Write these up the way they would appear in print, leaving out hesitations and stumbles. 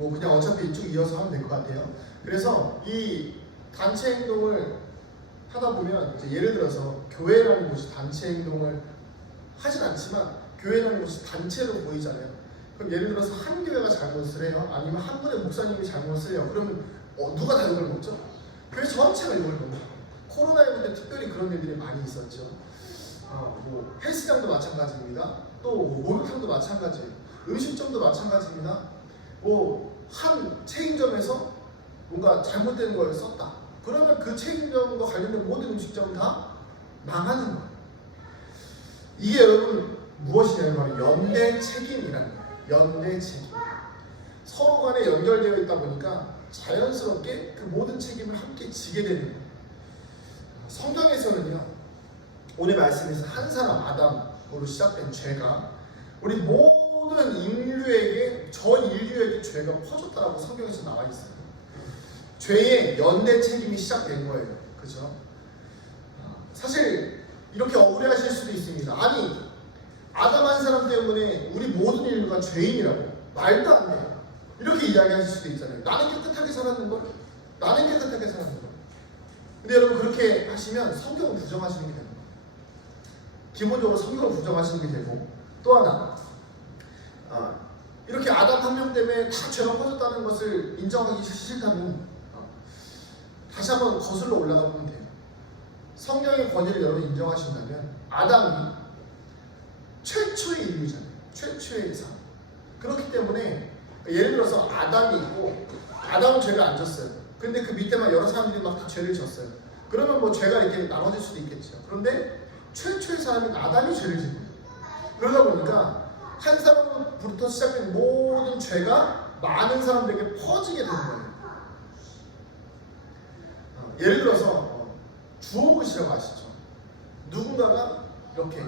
뭐 그냥 어차피 쭉 이어서 하면 될 것 같아요. 그래서 이 단체 행동을 하다 보면 이제 예를 들어서 교회라는 곳이 단체 행동을 하진 않지만 교회라는 곳이 단체로 보이잖아요. 그럼 예를 들어서 한 교회가 잘못을 해요. 아니면 한 분의 목사님이 잘못을 해요. 그러면 누가 다 욕을 먹죠? 교회 전체가 욕을 먹죠. 코로나19 때 특별히 그런 일들이 많이 있었죠. 뭐 헬스장도 마찬가지입니다. 또 목욕탕도 마찬가지예요. 음식점도 마찬가지입니다. 뭐 한 체인점에서 뭔가 잘못된 걸 썼다. 그러면 그 체인점과 관련된 모든 음식점은 다 망하는 거예요. 이게 여러분 무엇이냐면 바로 연대 책임이라는 거예요. 연대 책임. 서로 간에 연결되어 있다 보니까 자연스럽게 그 모든 책임을 함께 지게 되는 거예요. 성경에서는요, 오늘 말씀에서 한 사람 아담으로 시작된 죄가 우리 모든 인류에게, 전 인류에게 죄가 퍼졌다라고 성경에서 나와 있어요. 죄의 연대 책임이 시작된 거예요. 그죠? 사실 이렇게 억울해하실 수도 있습니다. 아니, 아담 한 사람 때문에 우리 모든 인류가 죄인이라고? 말도 안 돼요. 이렇게 이야기하실 수도 있잖아요. 나는 깨끗하게 살았는걸? 나는 깨끗하게 살았는걸? 근데 여러분 그렇게 하시면 성경을 부정하시는 게 됩니다. 기본적으로 성경을 부정하시는 게 되고, 또 하나 이렇게 아담 한 명 때문에 다 죄가 퍼졌다는 것을 인정하기 싫다면 다시 한번 거슬러 올라가 보면 돼요. 성경의 권위를 여러분 인정하신다면 아담이 최초의 인류잖아요. 최초의 사람. 그렇기 때문에 예를 들어서 아담이 있고 아담은 죄를 안 졌어요. 근데 그 밑에만 여러 사람들이 막 다 죄를 졌어요. 그러면 뭐 죄가 이렇게 나눠질 수도 있겠죠. 그런데 최초의 사람인 아담이 죄를 진 거예요. 그러다 보니까 한 사람부터 시작된 모든 죄가 많은 사람들에게 퍼지게 되는 거예요. 예를 들어서 주홍글 씨라고 아시죠? 누군가가 이렇게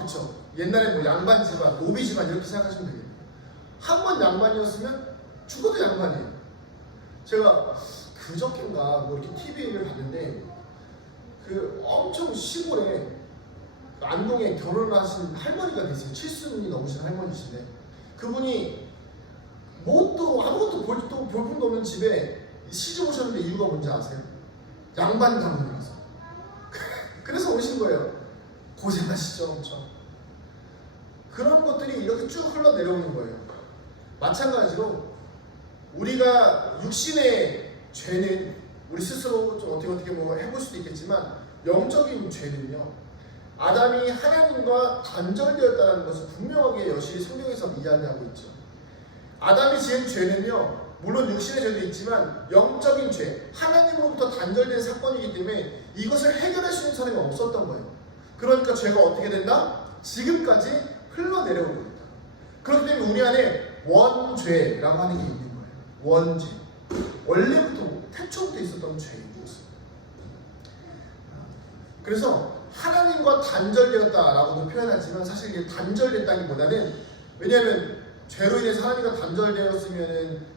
그쵸, 옛날에 뭐 양반 집안, 노비 집안 이렇게 생각하시면 되겠네요. 한 번 양반이었으면 죽어도 양반이에요. 제가 그저께인가 뭐 이렇게 TV를 봤는데 그 엄청 시골에 안동에 결혼을 하신 할머니가 계세요. 70이 넘으신 할머니신데 그분이 뭣도 아무것도 볼 볼품도 없는 집에 시집 오셨는데 이유가 뭔지 아세요? 양반 가문이라서. 그래서 오신 거예요. 고생하시죠, 엄청. 그런 것들이 이렇게 쭉 흘러내려오는 거예요. 마찬가지로 우리가 육신의 죄는 우리 스스로 좀 어떻게 뭐 해볼 수도 있겠지만 영적인 죄는요, 아담이 하나님과 단절되었다는 것을 분명하게 여실히 성경에서 이야기하고 있죠. 아담이 지은 죄는요, 물론 육신의 죄도 있지만 영적인 죄, 하나님으로부터 단절된 사건이기 때문에 이것을 해결할 수 있는 사람이 없었던 거예요. 그러니까 죄가 어떻게 된다? 지금까지 흘러내려오고 있다. 그렇기 때문에 우리 안에 원죄라고 하는 게 있는 거예요. 원죄. 원래부터 태초부터 있었던 죄인 것입니다. 그래서 하나님과 단절되었다라고도 표현하지만 사실 이게 단절됐다기보다는, 왜냐하면 죄로 인해서 하나님과 단절되었으면은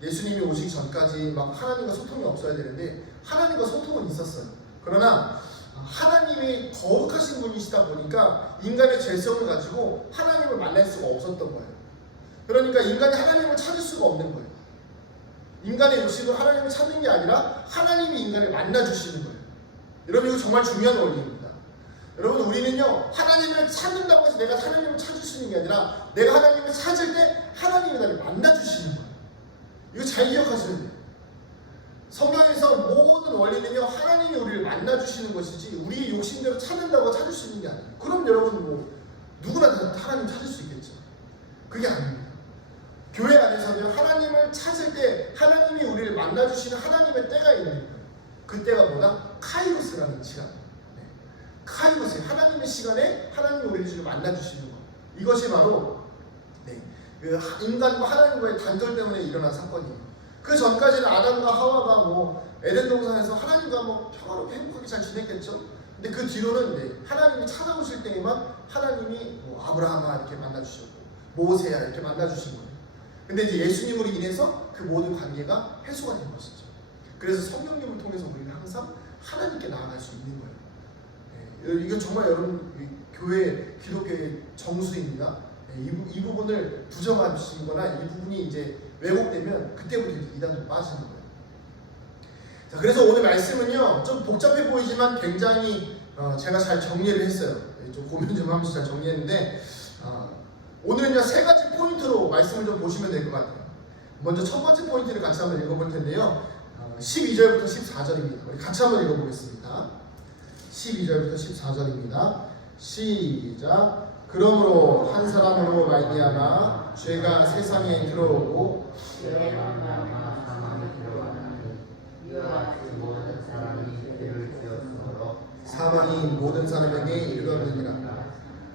예수님이 오시기 전까지 막 하나님과 소통이 없어야 되는데 하나님과 소통은 있었어요. 그러나 하나님이 거룩하신 분이시다 보니까 인간의 죄성을 가지고 하나님을 만날 수가 없었던 거예요. 그러니까 인간이 하나님을 찾을 수가 없는 거예요. 인간의 욕심으로 하나님을 찾는 게 아니라 하나님이 인간을 만나주시는 거예요. 여러분, 이거 정말 중요한 원리입니다. 여러분, 우리는요, 하나님을 찾는다고 해서 내가 하나님을 찾을 수 있는 게 아니라 내가 하나님을 찾을 때 하나님이 나를 만나주시는 거예요. 이거 잘 기억하셔야 돼요. 성경에서 모든 원리는요, 하나님이 우리를 만나주시는 것이지 우리의 욕심대로 찾는다고 찾을 수 있는 게 아니에요. 그럼 여러분 뭐 누구나 다 하나님 찾을 수 있겠죠. 그게 아닙니다. 교회 안에서는 하나님을 찾을 때 하나님이 우리를 만나주시는 하나님의 때가 있는 거예요. 그 때가 뭐다? 카이로스라는 시간. 카이로스, 하나님의 시간에 하나님이 우리를 만나주시는 것. 이것이 바로 그 인간과 하나님과의 단절 때문에 일어난 사건이에요. 그 전까지는 아담과 하와가 뭐 에덴 동산에서 하나님과 뭐 평화롭게 행복하게 잘 지냈겠죠. 근데 그 뒤로는 하나님이 찾아오실 때에만 하나님이 뭐 아브라함아 이렇게 만나주셨고 모세야 이렇게 만나주신 거예요. 근데 이제 예수님으로 인해서 그 모든 관계가 해소가 된 것이죠. 그래서 성령님을 통해서 우리는 항상 하나님께 나아갈 수 있는 거예요. 이건 정말 여러분 교회, 기독교의 정수입니다. 이 부분을 부정하시거나 이 부분이 이제 왜곡되면 그때부터 이단으로 빠지는 거예요. 자, 그래서 오늘 말씀은요 좀 복잡해 보이지만 굉장히 제가 잘 정리를 했어요. 좀 고민 좀 하면서 잘 정리했는데 오늘은요 세 가지 포인트로 말씀을 좀 보시면 될 것 같아요. 먼저 첫 번째 포인트를 같이 한번 읽어볼 텐데요. 12절부터 14절입니다. 우리 같이 한번 읽어보겠습니다. 12절부터 14절입니다. 시작. 그러므로 한 사람으로 말미암아 죄가 세상에 들어오고 사망이 모든 사람에게 이르렀느니라.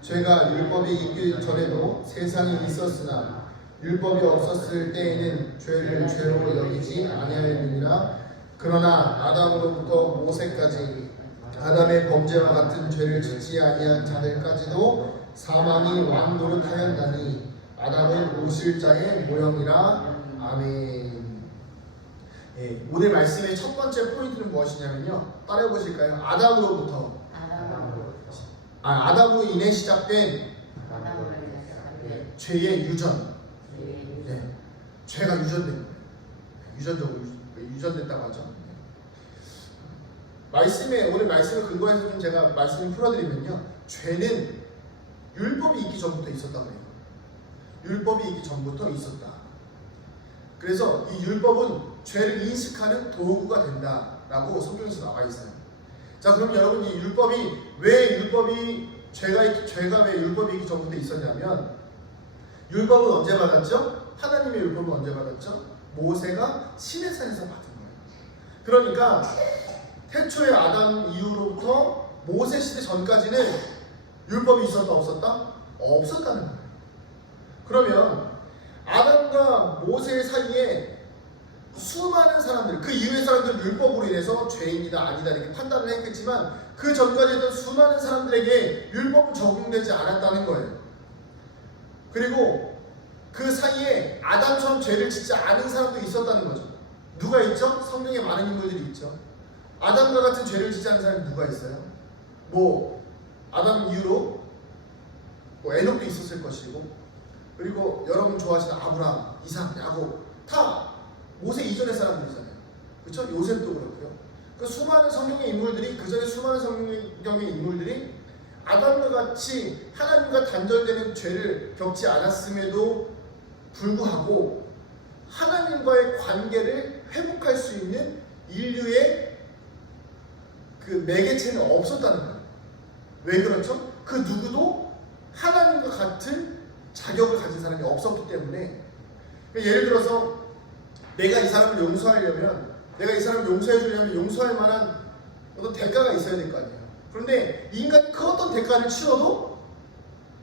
죄가 율법이 있기 전에도 세상에 있었으나 율법이 없었을 때에는 죄를 죄로 여기지 아니하였느니라. 그러나 아담으로부터 모세까지 아담의 범죄와 같은 죄를 짓지 아니한 자들까지도 사망이 왕노릇하였나니 아담은 오실 자의 모형이라. 아멘. 오늘 말씀의 첫 번째 포인트는 무엇이냐면요. 따라해 보실까요? 아담으로 인해 시작된 죄의 유전. 죄가 유전된 거예요. 유전적으로 유전됐다고 하죠. 오늘 말씀을 근거해서 좀 제가 말씀을 풀어드리면요. 죄는 율법이 있기 전부터 있었다고 해요. 율법이 있기 전부터 있었다. 그래서 이 율법은 죄를 인식하는 도구가 된다라고 성경에서 나와 있어요. 자, 그럼 여러분 이 율법이 죄가 왜 율법이 있기 전부터 있었냐면 율법은 언제 받았죠? 하나님의 율법은 언제 받았죠? 모세가 시내산에서 받은 거예요. 그러니까 태초의 아담 이후로부터 모세 시대 전까지는 율법이 있었다 없었다? 없었다는 거예요. 그러면 아담과 모세 사이에 수많은 사람들, 그 이후의 사람들은 율법으로 인해서 죄인이다 아니다 이렇게 판단을 했겠지만 그 전까지 했던 수많은 사람들에게 율법은 적용되지 않았다는 거예요. 그리고 그 사이에 아담처럼 죄를 짓지 않은 사람도 있었다는 거죠. 누가 있죠? 성경에 많은 인물들이 있죠. 아담과 같은 죄를 짓지 않은 사람이 누가 있어요? 아담 이후로 에녹도 있었을 것이고, 그리고 여러분 좋아하시는 아브라함, 이삭, 야곱 다 모세 이전의 사람들이잖아요. 그렇죠? 요셉도 그렇고요. 그 수많은 성경의 인물들이, 그 전에 수많은 성경의 인물들이 아담과 같이 하나님과 단절되는 죄를 겪지 않았음에도 불구하고 하나님과의 관계를 회복할 수 있는 인류의 그 매개체는 없었다는 거예요. 왜 그렇죠? 그 누구도 하나님과 같은 자격을 가진 사람이 없었기 때문에. 예를 들어서 내가 이 사람을 용서하려면, 내가 이 사람을 용서해 주려면 용서할 만한 어떤 대가가 있어야 될 거 아니에요. 그런데 인간이 그 어떤 대가를 치러도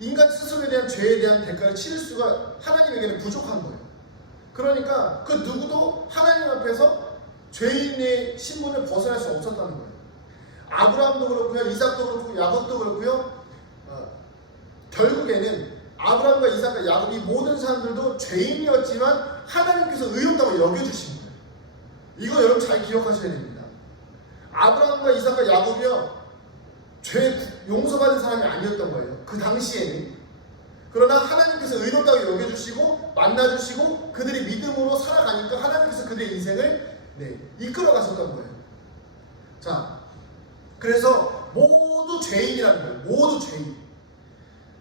인간 스스로에 대한 죄에 대한 대가를 치를 수가 하나님에게는 부족한 거예요. 그러니까 그 누구도 하나님 앞에서 죄인의 신분을 벗어날 수 없었다는 거예요. 아브라함도 그렇고요, 이삭도 그렇고, 야곱도 그렇고요. 결국에는 아브라함과 이삭과 야곱 이 모든 사람들도 죄인이었지만 하나님께서 의롭다고 여겨주신 거예요. 이거 여러분 잘 기억하셔야 됩니다. 아브라함과 이삭과 야곱이요, 죄 용서받은 사람이 아니었던 거예요. 그 당시에는. 그러나 하나님께서 의롭다고 여겨주시고 만나주시고 그들이 믿음으로 살아가니까 하나님께서 그들의 인생을 이끌어 가셨던 거예요. 자, 그래서 모두 죄인이라는 거예요. 모두 죄인.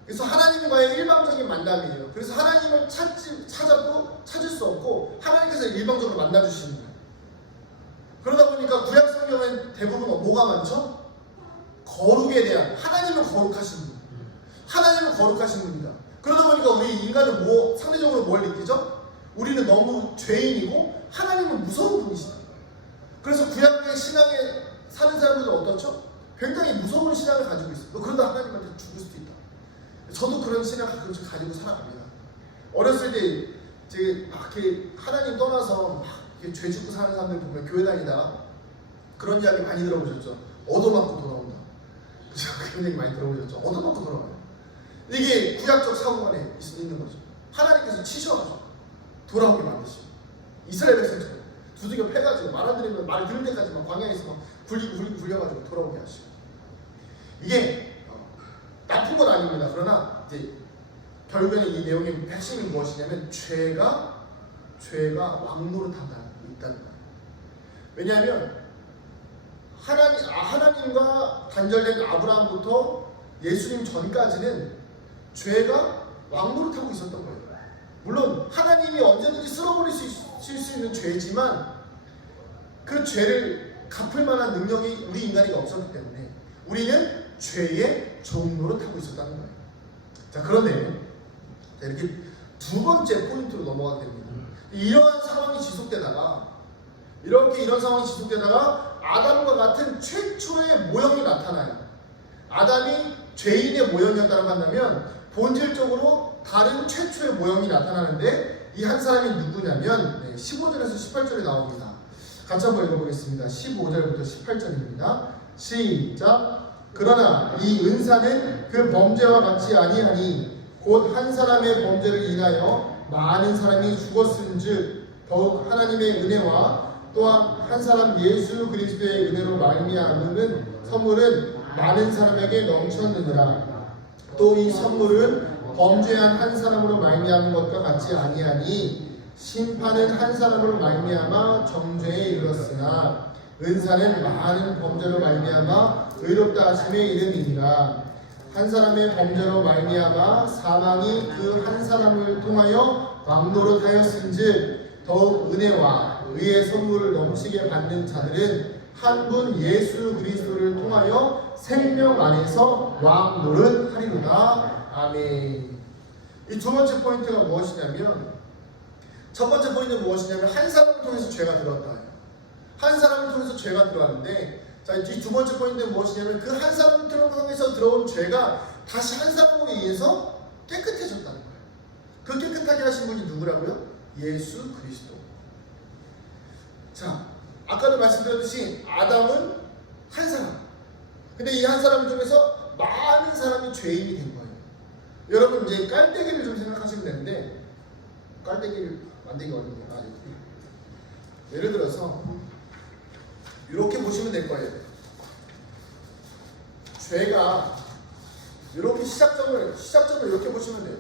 그래서 하나님과의 일방적인 만남이에요. 그래서 하나님을 찾아도 찾을 수 없고 하나님께서 일방적으로 만나주시는 거예요. 그러다 보니까 구약 성경은 대부분 뭐가 많죠? 거룩에 대한, 하나님은 거룩하신 분, 하나님은 거룩하신 분이다. 그러다 보니까 우리 인간은 상대적으로 뭘 느끼죠? 우리는 너무 죄인이고 하나님은 무서운 분이시다. 그래서 구약의 신앙에 사는 사람들은 어떻죠? 굉장히 무서운 신앙을 가지고 있어요. 그러다 하나님한테 죽을 수도 있다. 저도 그런 신앙을 가지고 살아갑니다. 어렸을 때 막 이렇게 하나님 떠나서 막 이렇게 죄 짓고 사는 사람들 보면 교회 다니다 그런 이야기 많이 들어보셨죠? 얻어맞고 돌아온다. 그런 얘기 많이 들어보셨죠? 얻어맞고 돌아와요. 이게 구약적 사고관에 있는 거죠. 하나님께서 치셔가지고 돌아오게 만드시고, 이스라엘 백성처럼 두들겨 패가지고 말 안 들으면 말 들을 때까지 막 광야에서 막 굴려가지고 돌아오게 하시고. 이게 나쁜 건 아닙니다. 그러나 이제 결국에는 이 내용의 핵심이 무엇이냐면 죄가 왕노릇하고 있다는 거예요. 왜냐하면 하나님과 단절된 아브라함부터 예수님 전까지는 죄가 왕노릇하고 있었던 거예요. 물론 하나님이 언제든지 쓸어버릴 수 있는 죄지만 그 죄를 갚을 만한 능력이 우리 인간에게 없었기 때문에 우리는 죄의 종노릇하고 있었다는 거예요. 자, 그런데 이렇게 두 번째 포인트로 넘어가게 됩니다. 이런 상황이 지속되다가 아담과 같은 최초의 모형이 나타나요. 아담이 죄인의 모형이었다고 한다면 본질적으로 다른 최초의 모형이 나타나는데 이 한 사람이 누구냐면 15절에서 18절에 나옵니다. 같이 한번 읽어보겠습니다. 15절부터 18절입니다. 시작. 그러나 이 은사는 그 범죄와 같지 아니하니 곧 한 사람의 범죄를 인하여 많은 사람이 죽었은즉 더욱 하나님의 은혜와 또한 한 사람 예수 그리스도의 은혜로 말미암은 선물은 많은 사람에게 넘쳤느니라. 또 이 선물은 범죄한 한 사람으로 말미암은 것과 같지 아니하니 심판은 한 사람으로 말미암아 정죄에 이르렀으나 은사는 많은 범죄로 말미암아 의롭다 하심에 이름이니라. 한 사람의 범죄로 말미암아 사망이 그 한 사람을 통하여 왕노릇하였은즉 더욱 은혜와 의의 선물을 넘치게 받는 자들은 한 분 예수 그리스도를 통하여 생명 안에서 왕노릇하리로다. 아멘. 이 두 번째 포인트가 무엇이냐면, 첫 번째 포인트는 무엇이냐면 한 사람을 통해서 죄가 들어왔다. 한 사람을 통해서 죄가 들어왔는데, 자, 이 두 번째 포인트는 무엇이냐면 그 한 사람을 통해서 들어온 죄가 다시 한 사람으로 의해서 깨끗해졌다는 거예요. 그 깨끗하게 하신 분이 누구라고요? 예수 그리스도. 자, 아까도 말씀드렸듯이 아담은 한 사람. 근데 이 한 사람을 통해서 많은 사람이 죄인이 된 거예요. 여러분 이제 깔때기를 좀 생각하시면 되는데, 깔때기를 만들기 어렵네요. 예를 들어서 이렇게 보시면 될 거예요. 죄가 이렇게 시작점을 이렇게 보시면 돼요.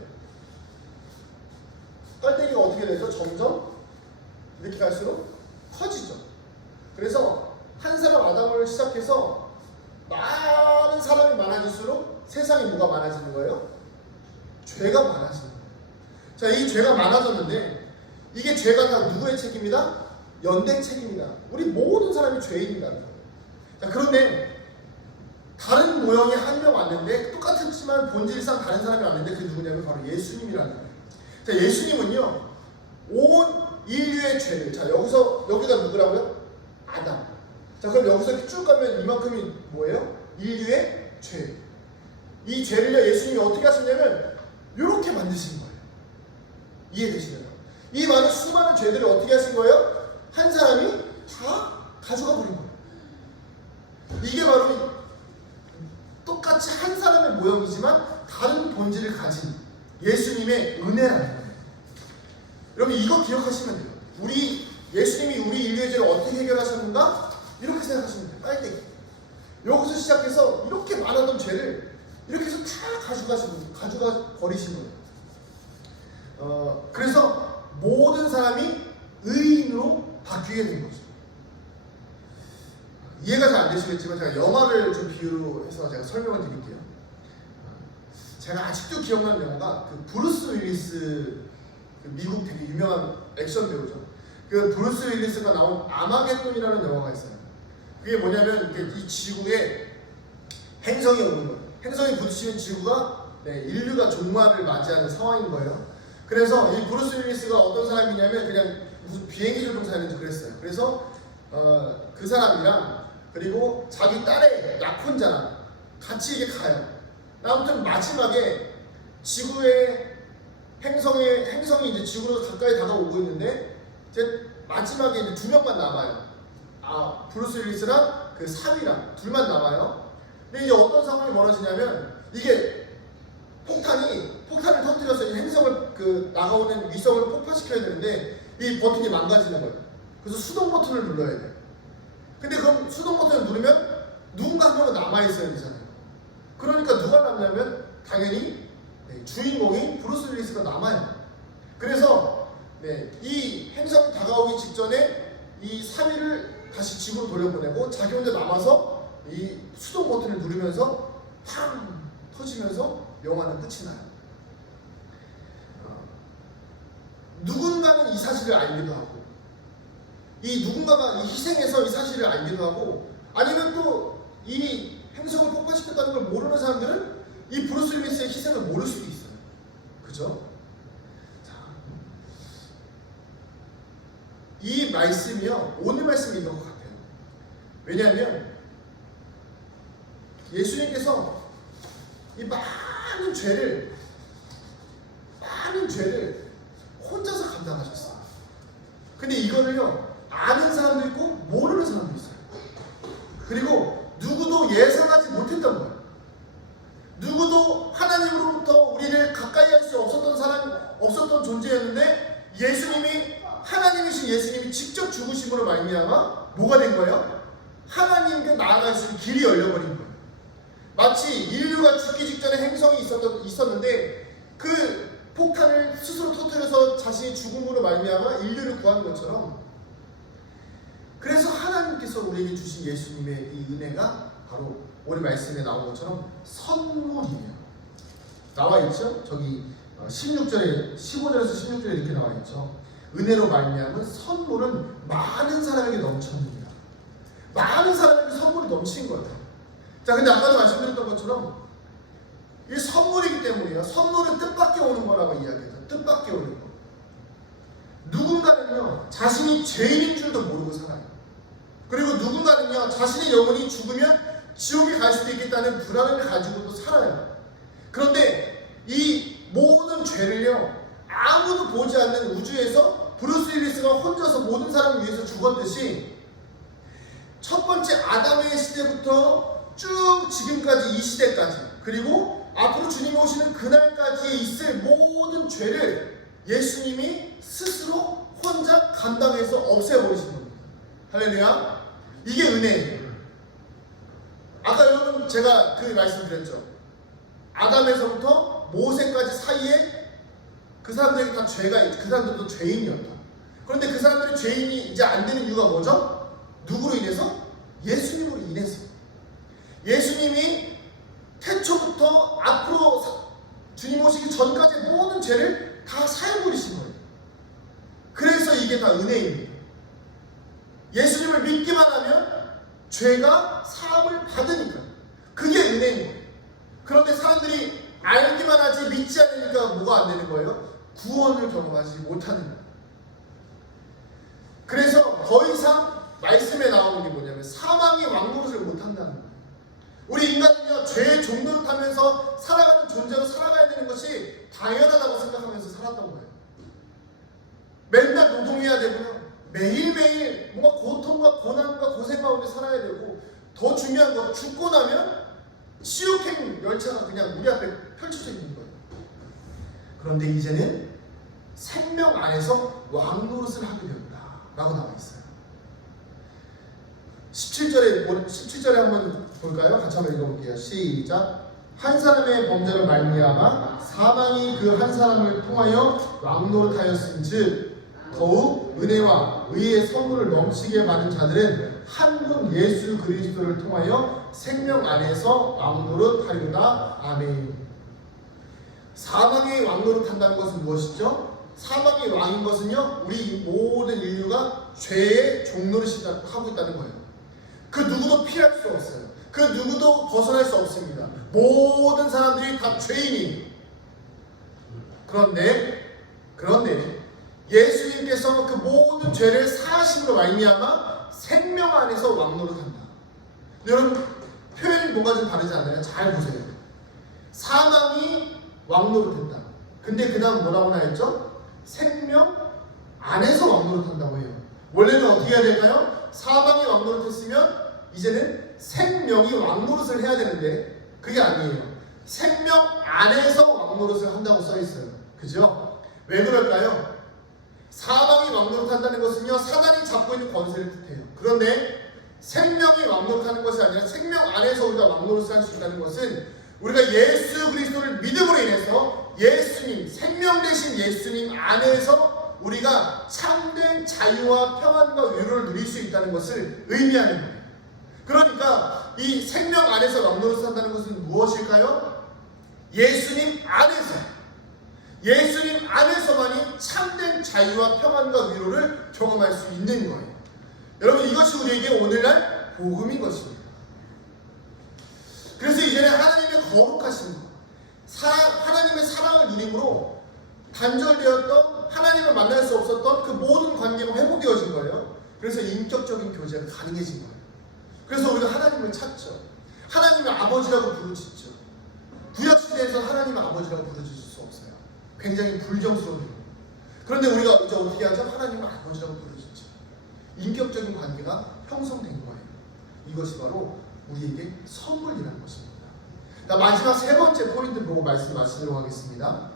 깔때기가 어떻게 되죠? 점점 이렇게 갈수록 커지죠. 그래서 한 사람 아담을 시작해서 많은 사람이 많아질수록 세상에 뭐가 많아지는 거예요? 죄가 많아지는 거예요. 자, 이 죄가 많아졌는데 이게 죄가 다 누구의 책임이다? 연대 책임이다. 우리 모든 사람이 죄인이라는 거예요. 자, 그런데 다른 모형이 한 명 왔는데 똑같았지만 본질상 다른 사람이 왔는데 그게 누구냐면 바로 예수님이라는 거예요. 자, 예수님은요 온 인류의 죄를, 자 여기가 누구라고요? 아담. 자, 그럼 여기서 이렇게 쭉 가면 이만큼이 뭐예요? 인류의 죄. 이 죄를 예수님이 어떻게 하셨냐면 이렇게 만드신 거예요. 이해되시나요? 이 많은 수많은 죄들을 어떻게 하신 거예요? 한 사람이 다 가져가 버린 거예요. 이게 바로 똑같이 한 사람의 모형이지만 다른 본질을 가진 예수님의 은혜라는 거예요. 여러분 이거 기억하시면 돼요. 예수님이 우리 인류의 죄를 어떻게 해결하셨는가? 이렇게 생각하시면 돼요. 깔때기. 여기서 시작해서 이렇게 많았던 죄를 이렇게 해서 다 가져가 버리신 거예요. 그래서 모든 사람이 의인으로 바뀌게 된 거죠. 이해가 잘 안 되시겠지만 제가 영화를 좀 비유로 해서 제가 설명을 드릴게요. 제가 아직도 기억나는 영화가 그 브루스 윌리스, 그 미국 되게 유명한 액션 배우죠. 그 브루스 윌리스가 나온 아마겟돈이라는 영화가 있어요. 그게 뭐냐면 이 지구에 행성이 오는 거예요. 행성이 부딪히면 지구가 인류가 종말을 맞이하는 상황인 거예요. 그래서 이 브루스 윌리스가 어떤 사람이냐면 그냥 무슨 비행기 조종사였는지 그랬어요. 그래서 그 사람이랑 그리고 자기 딸의 약혼자랑 같이 이게 가요. 아무튼 마지막에 지구의 행성이 이제 지구로 가까이 다가오고 있는데 이제 마지막에 이제 두 명만 남아요. 브루스 윌리스랑 그 사위랑 둘만 남아요. 근데 이제 어떤 상황이 벌어지냐면 이게 폭탄을 터뜨려서 이 행성을 나가오는 위성을 폭파시켜야 되는데 이 버튼이 망가지는 거예요. 그래서 수동 버튼을 눌러야 돼요. 근데 그럼 수동 버튼을 누르면 누군가 한 명은 남아있어야 되잖아요. 그러니까 누가 남냐면 당연히 주인공인 브루스 윌리스가 남아요. 그래서 이 행성이 다가오기 직전에 이 3위를 다시 지구로 돌려보내고 자기 혼자 남아서 이 수동 버튼을 누르면서 팡 터지면서 영화는 끝이 나요. 누군가는 이 사실을 알기도 하고, 이 누군가가 이 희생해서 이 사실을 알기도 하고, 아니면 또 이 행성을 폭파시켰다는 걸 모르는 사람들은 이 브루스 윌리스의 희생을 모를 수도 있어요. 그죠? 자, 이 말씀이요, 오늘 말씀이 이런 것 같아요. 왜냐하면 예수님께서 이 많은 죄를 혼자서 감당하셨어요. 근데 이거를요, 아는 사람도 있고 모르는 사람도 있어요. 그리고 누구도 예상하지 못했던 거예요. 누구도 하나님으로부터 우리를 가까이 할 수 없었던 존재였는데, 하나님이신 예수님이 직접 죽으심으로 말미암아 뭐가 된 거예요? 하나님께 나아갈 수 있는 길이 열려버린 거예요. 마치 인류가 죽기 직전에 행성이 있었는데 그 폭탄을 스스로 터뜨려서 자신이 죽음으로 말미암아 인류를 구한 것처럼, 그래서 하나님께서 우리에게 주신 예수님의 이 은혜가 바로 오늘 말씀에 나온 것처럼 선물이에요. 나와 있죠? 저기 15절에서 16절에 이렇게 나와 있죠. 은혜로 말미암은 선물은 많은 사람에게 넘쳤느니라. 많은 사람에게 선물이 넘친 거예요. 자, 근데 아까도 말씀드렸던 것처럼 이 선물이기 때문이에요. 선물은 뜻밖에 오는 거라고 이야기해요. 뜻밖에 오는 거. 누군가는요, 자신이 죄인인 줄도 모르고 살아요. 그리고 누군가는요, 자신의 영혼이 죽으면 지옥에 갈 수도 있겠다는 불안을 가지고도 살아요. 그런데 이 모든 죄를요, 아무도 보지 않는 우주에서 브루스 윌리스가 혼자서 모든 사람을 위해서 죽었듯이, 첫 번째 아담의 시대부터 쭉 지금까지 이 시대까지, 그리고 앞으로 주님이 오시는 그날까지 있을 모든 죄를 예수님이 스스로 혼자 감당해서 없애버리신 겁니다. 할렐루야. 이게 은혜예요. 아까 여러분 제가 그 말씀 드렸죠. 아담에서부터 모세까지 사이에 그 사람들에게 다 그 사람들도 죄인이었다. 그런데 그 사람들이 죄인이 이제 안 되는 이유가 뭐죠? 누구로 인해서? 예수님으로 인해서. 예수님이 태초부터 앞으로 주님 오시기 전까지 모든 죄를 다 사해버리신 거예요. 그래서 이게 다 은혜입니다. 예수님을 믿기만 하면 죄가 사함을 받으니까. 그게 은혜인 거예요. 그런데 사람들이 알기만 하지 믿지 않으니까 뭐가 안 되는 거예요? 구원을 경험하지 못하는 거예요. 그래서 더 이상 말씀에 나오는 게 뭐냐면 사망의 왕노릇을 못한다는 거예요. 우리 인간은요, 죄의 종노릇 하면서 살아가는 존재로 살아가야 되는 것이 당연하다고 생각하면서 살았던 거예요. 맨날 노동해야 되고요, 매일매일 뭔가 고통과 고난과 고생 가운데 살아야 되고, 더 중요한 건 죽고 나면 지옥행 열차가 그냥 우리 앞에 펼쳐져 있는 거예요. 그런데 이제는 생명 안에서 왕노릇을 하게 되었다라고 나와 있어요. 17절에 한번 볼까요? 같이 한번 읽어볼게요. 시작. 한 사람의 범죄로 말미암아 사망이 그 한 사람을 통하여 왕노릇하였은즉 더욱 은혜와 의의 선물을 넘치게 받은 자들은 한 분 예수 그리스도를 통하여 생명 안에서 왕노릇하리로다. 아멘. 사망의 왕노릇한다는 것은 무엇이죠? 사망의 왕인 것은요, 우리 모든 인류가 죄의 종노릇을 하고 있다는 거예요. 그 누구도 피할 수 없어요. 그 누구도 벗어날 수 없습니다. 모든 사람들이 다 죄인이에요. 그런데 예수님께서 그 모든 죄를 사하심으로 말미암아 생명 안에서 왕노릇한다. 여러분, 표현이 뭔가 좀 다르지 않나요? 잘 보세요. 사망이 왕노릇했다. 근데 그 다음 뭐라고 나왔죠? 생명 안에서 왕노릇한다고 해요. 원래는 어떻게 해야 될까요? 사망이 왕노릇했으면 이제는 생명이 왕노릇을 해야 되는데 그게 아니에요. 생명 안에서 왕노릇을 한다고 써있어요. 그죠? 왜 그럴까요? 사망이 왕노릇한다는 것은요, 사단이 잡고 있는 권세를 뜻해요. 그런데 생명이 왕노릇하는 것이 아니라 생명 안에서 우리가 왕노릇을 할 수 있다는 것은 우리가 예수 그리스도를 믿음으로 인해서 예수님, 생명 되신 예수님 안에서 우리가 참된 자유와 평안과 위로를 누릴 수 있다는 것을 의미하는 거예요. 그러니까 이 생명 안에서 왕노릇 산다는 것은 무엇일까요? 예수님 안에서만이 참된 자유와 평안과 위로를 경험할 수 있는 거예요. 여러분, 이것이 우리에게 오늘날 복음인 것입니다. 그래서 이제는 하나님의 거룩하신 것, 하나님의 사랑을 누림으로 단절되었던, 하나님을 만날 수 없었던 그 모든 관계가 회복되어진 거예요. 그래서 인격적인 교제가 가능해진 거예요. 그래서 우리가 하나님을 찾죠. 하나님의 아버지라고 부르짖죠. 구약시대에서 하나님의 아버지라고 부르짖을 수 없어요. 굉장히 불경스러운 일이에요. 그런데 우리가 이제 어떻게 하죠? 하나님의 아버지라고 부르짖죠. 인격적인 관계가 형성된 거예요. 이것이 바로 우리에게 선물이라는 것입니다. 마지막 세 번째 포인트 보고 말씀하시도록 하겠습니다.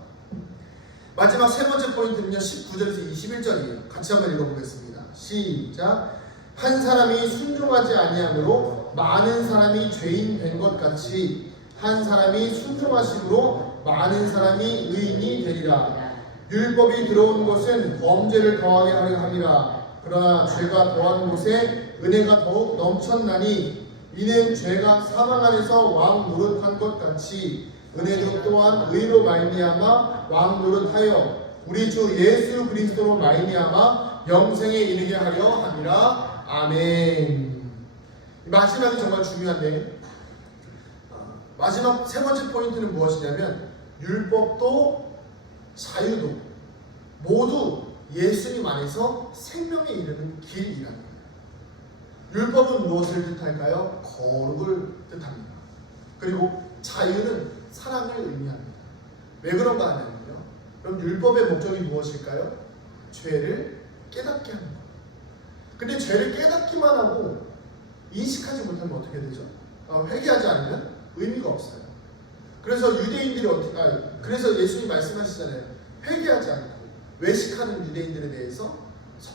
마지막 세 번째 포인트는요, 19절에서 21절이에요. 같이 한번 읽어보겠습니다. 시작. 한 사람이 순종하지 아니함으로 많은 사람이 죄인 된 것 같이 한 사람이 순종하심으로 많은 사람이 의인이 되리라. 율법이 들어온 곳은 범죄를 더하게 하려 함이라. 그러나 죄가 더한 곳에 은혜가 더욱 넘쳤나니 이는 죄가 사망 안에서 왕 노릇한 것 같이 은혜도 또한 의로 말미암아 왕 노릇하여 우리 주 예수 그리스도로 말미암아 영생에 이르게 하려 함이라. 아멘. 마지막이 정말 중요한데, 마지막 세 번째 포인트는 무엇이냐면 율법도 자유도 모두 예수님 안에서 생명에 이르는 길이라는 거예요. 율법은 무엇을 뜻할까요? 거룩을 뜻합니다. 그리고 자유는 사랑을 의미합니다. 왜 그런가 하냐면요, 그럼 율법의 목적이 무엇일까요? 죄를 깨닫게 하는 거예요. 근데 죄를 깨닫기만 하고 인식하지 못하면 어떻게 되죠? 회개하지 않으면 의미가 없어요. 그래서 유대인들이 그래서 예수님 말씀하시잖아요. 회개하지 않고 외식하는 유대인들에 대해서,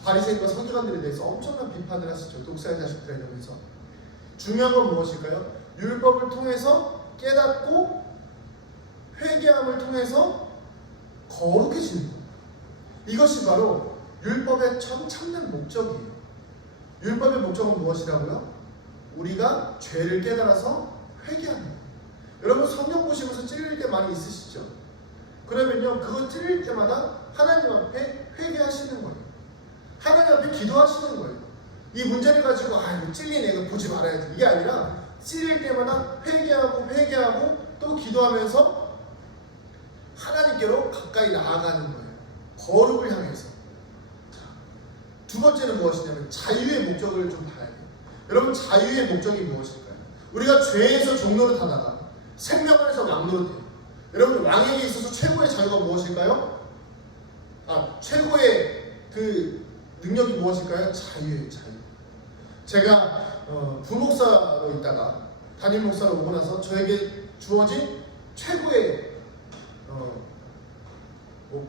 바리새인과 서기관들에 대해서 엄청난 비판을 하시죠. 독사의 자식들아 이러면서. 중요한 건 무엇일까요? 율법을 통해서 깨닫고 회개함을 통해서 거룩해지는 것. 이것이 바로 율법의 참된 목적이에요. 율법의 목적은 무엇이라고요? 우리가 죄를 깨달아서 회개하는 거예요. 여러분, 성경 보시면서 찔릴 때 많이 있으시죠? 그러면요, 그거 찔릴 때마다 하나님 앞에 회개하시는 거예요. 하나님 앞에 기도하시는 거예요. 이 문제를 가지고 찔리네, 이거 보지 말아야지, 이게 아니라 찔릴 때마다 회개하고 또 기도하면서 하나님께로 가까이 나아가는 거예요. 거룩을 향해서. 두 번째는 무엇이냐면 자유의 목적을 좀 봐야 돼요. 여러분, 자유의 목적이 무엇일까요? 우리가 죄에서 종노릇 하다가 생명 안에서 왕노릇해요. 여러분, 왕에게 있어서 최고의 자유가 무엇일까요? 최고의 그 능력이 무엇일까요? 자유예요. 자유. 제가 부목사로 있다가 담임 목사로 오고 나서 저에게 주어진 최고의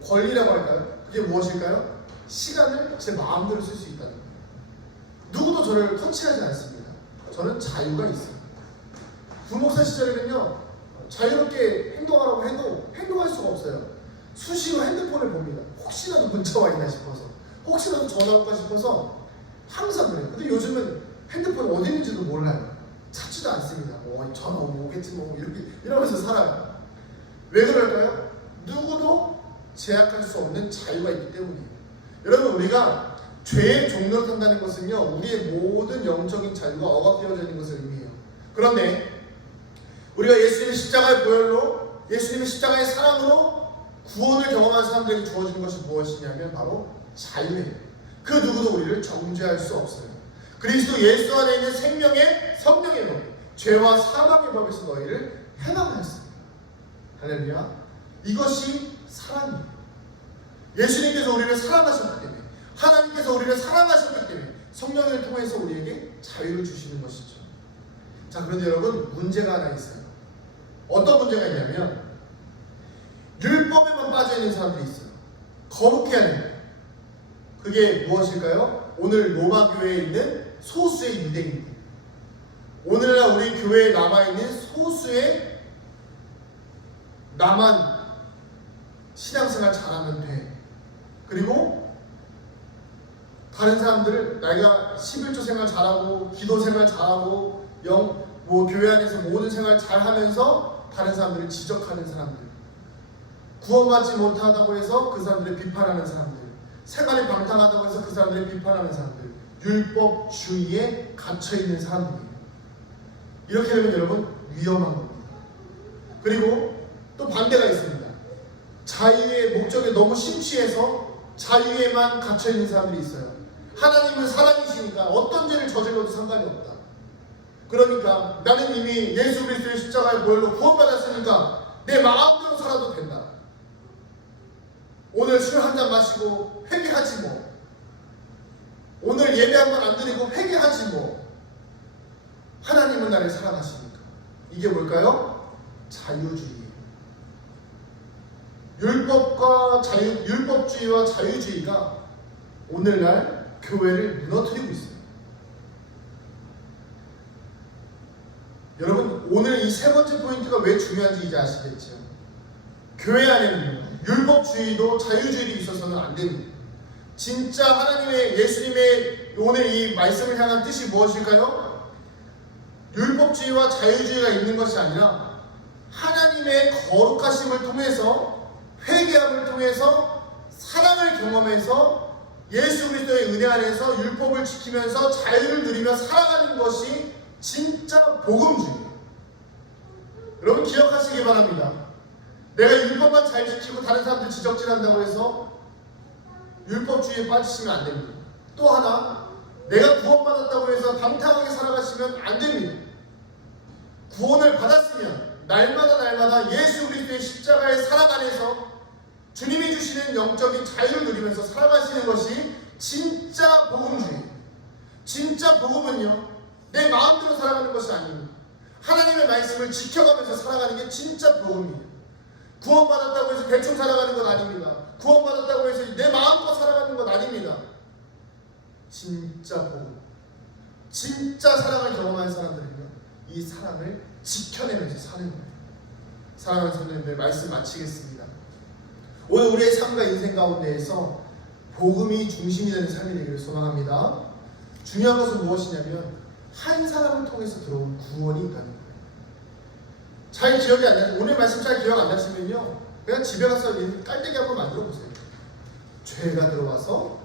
권리라고 할까요? 그게 무엇일까요? 시간을 제 마음대로 쓸 수 있다는 거예요. 누구도 저를 터치하지 않습니다. 저는 자유가 있어요. 부목사 시절에는요, 자유롭게 행동하라고 해도 행동할 수가 없어요. 수시로 핸드폰을 봅니다. 혹시라도 문자 와 있나 싶어서, 혹시라도 전화 올까 싶어서 항상 그래요. 근데 요즘은 핸드폰 어디 있는지도 몰라요. 찾지도 않습니다. 전화 오겠지 뭐 이러면서 살아요. 왜 그럴까요? 누구도 제약할 수 없는 자유가 있기 때문이에요. 여러분, 우리가 죄의 종노릇 한다는 것은요, 우리의 모든 영적인 자유가 억압되어져 있는 것을 의미해요. 그런데 우리가 예수님의 십자가의 보혈로, 예수님의 십자가의 사랑으로 구원을 경험한 사람들에게 주어지는 것이 무엇이냐면 바로 자유예요. 그 누구도 우리를 정죄할 수 없어요. 그리스도 예수 안에 있는 생명의 성령의 법, 죄와 사망의 법에서 너희를 해방하였습니다. 할렐루야. 이것이 사랑이에요. 예수님께서 우리를 사랑하셨기 때문에, 하나님께서 우리를 사랑하셨기 때문에 성령을 통해서 우리에게 자유를 주시는 것이죠. 자, 그런데 여러분, 문제가 하나 있어요. 어떤 문제가 있냐면 율법에만 빠져있는 사람들이 있어요. 거룩해야 됩니다. 그게 무엇일까요? 오늘 로마 교회에 있는 소수의 유대인들, 오늘날 우리 교회에 남아있는 소수의 나만 신앙생활 잘하면 돼. 그리고 다른 사람들을 내가 11조 생활 잘하고 기도 생활 잘하고 교회 안에서 모든 생활 잘하면서 다른 사람들을 지적하는 사람들, 구원받지 못하다고 해서 그 사람들을 비판하는 사람들, 생활이 방탕하다고 해서 그 사람들을 비판하는 사람들, 율법주의에 갇혀있는 사람들이에요. 이렇게 되면 여러분 위험한 겁니다. 그리고 또 반대가 있습니다. 자유의 목적에 너무 심취해서 자유에만 갇혀있는 사람들이 있어요. 하나님은 사랑이시니까 어떤 죄를 저질러도 상관이 없다. 그러니까 나는 이미 예수 그리스도의 십자가의 보혈로 구원받았으니까 내 마음대로 살아도 된다. 오늘 술 한 잔 마시고 회개하지 뭐. 오늘 예배 한 번 안 드리고 회개하지 뭐. 하나님은 나를 사랑하시니까. 이게 뭘까요? 자유주의예요. 율법주의와 자유주의가 오늘날 교회를 무너뜨리고 있어요. 여러분, 오늘 이 세 번째 포인트가 왜 중요한지 이제 아시겠죠? 교회 안에는 율법주의도 자유주의도 있어서는 안 됩니다. 진짜 하나님의, 예수님의 오늘 이 말씀을 향한 뜻이 무엇일까요? 율법주의와 자유주의가 있는 것이 아니라 하나님의 거룩하심을 통해서, 회개함을 통해서, 사랑을 경험해서 예수 그리스도의 은혜 안에서 율법을 지키면서 자유를 누리며 살아가는 것이 진짜 복음주의예요. 여러분 기억하시기 바랍니다. 내가 율법만 잘 지키고 다른 사람들 지적질한다고 해서 율법주의에 빠지시면 안 됩니다. 또 하나, 내가 구원받았다고 해서 방탕하게 살아가시면 안 됩니다. 구원을 받았으면 날마다 예수 그리스도의 십자가의 사랑 안에서 주님이 주시는 영적인 자유를 누리면서 살아가시는 것이 진짜 복음주의예요. 진짜 복음은요, 내 마음대로 살아가는 것이 아닙니다. 하나님의 말씀을 지켜가면서 살아가는 게 진짜 복음이에요. 구원받았다고 해서 대충 살아가는 건 아닙니다. 구원받았다고 해서 내 마음껏 살아가는 건 아닙니다. 진짜 복음, 진짜 사랑을 경험한 사람들은요, 이 사랑을 지켜내면서 사는 거예요. 사랑하는 성도님들, 말씀 마치겠습니다. 오늘 우리의 삶과 인생 가운데에서 복음이 중심이 되는 삶이 되기를 소망합니다. 중요한 것은 무엇이냐면 한 사람을 통해서 들어온 구원이 있다는 거예요. 잘 기억이 안 나요. 오늘 말씀 잘 기억 안 나시면요, 그냥 집에 가서 깔때기 한번 만들어 보세요. 죄가 들어와서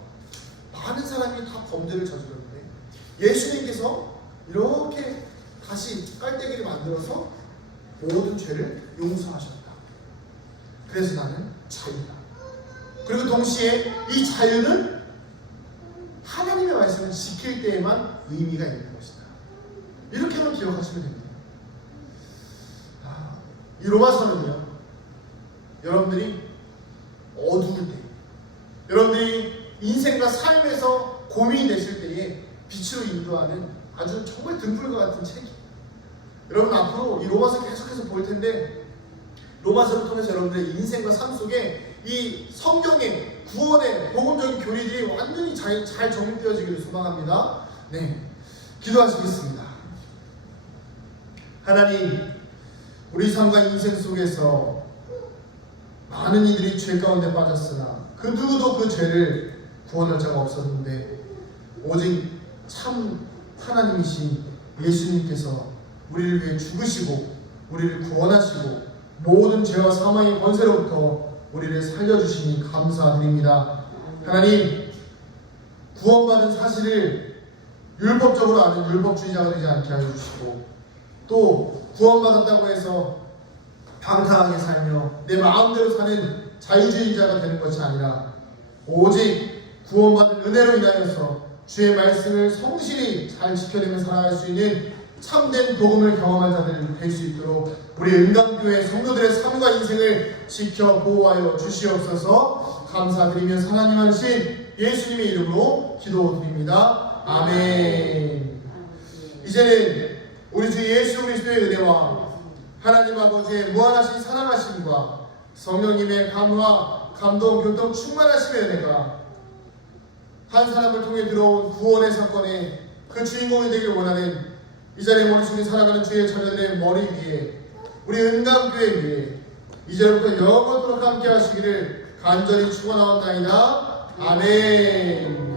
많은 사람이 다 범죄를 저질렀는데 예수님께서 이렇게 다시 깔때기를 만들어서 모든 죄를 용서하셨다. 그래서 나는 자유다. 그리고 동시에 이 자유는 하나님의 말씀을 지킬 때에만 의미가 있는 것이다. 이렇게만 기억하시면 됩니다. 이 로마서는요, 여러분들이 어두울 때, 여러분들이 인생과 삶에서 고민이 되실 때에 빛으로 인도하는 아주 정말 등불과 같은 책이에요. 여러분 앞으로 이 로마서 계속해서 볼 텐데, 로마서를 통해서 여러분들의 인생과 삶 속에 이 성경의 구원의 복음적인 교리들이 완전히 잘 정립되어지기를 소망합니다. 네, 기도하시겠습니다. 하나님, 우리 삶과 인생 속에서 많은 이들이 죄 가운데 빠졌으나 그 누구도 그 죄를 구원할 자가 없었는데 오직 참 하나님이신 예수님께서 우리를 위해 죽으시고 우리를 구원하시고 모든 죄와 사망의 권세로부터 우리를 살려주시니 감사드립니다. 하나님, 구원받은 사실을 율법적으로 아는 율법주의자가 되지 않게 하여 주시고, 또 구원받았다고 해서 방탕하게 살며 내 마음대로 사는 자유주의자가 되는 것이 아니라 오직 구원받은 은혜로 인하여서 주의 말씀을 성실히 잘 지켜내며 살아갈 수 있는 참된 복음을 경험한 자들이 될 수 있도록 우리 은강교회 성도들의 삶과 인생을 지켜 보호하여 주시옵소서. 감사드리며 하나님 하신 예수님의 이름으로 기도드립니다. 아멘. 이제는 우리 주 예수 그리스도의 은혜와 하나님 아버지의 무한하신 사랑하심과 성령님의 감화, 감동, 교통, 충만하심의 은혜가 한 사람을 통해 들어온 구원의 사건의 그 주인공이 되길 원하는 이 자리에 머리속에 살아가는 주의 자녀들의 머리 위에, 우리 은강교회 위에 이제부터 영원토록 함께 하시기를 간절히 축원하옵나이다. 아멘.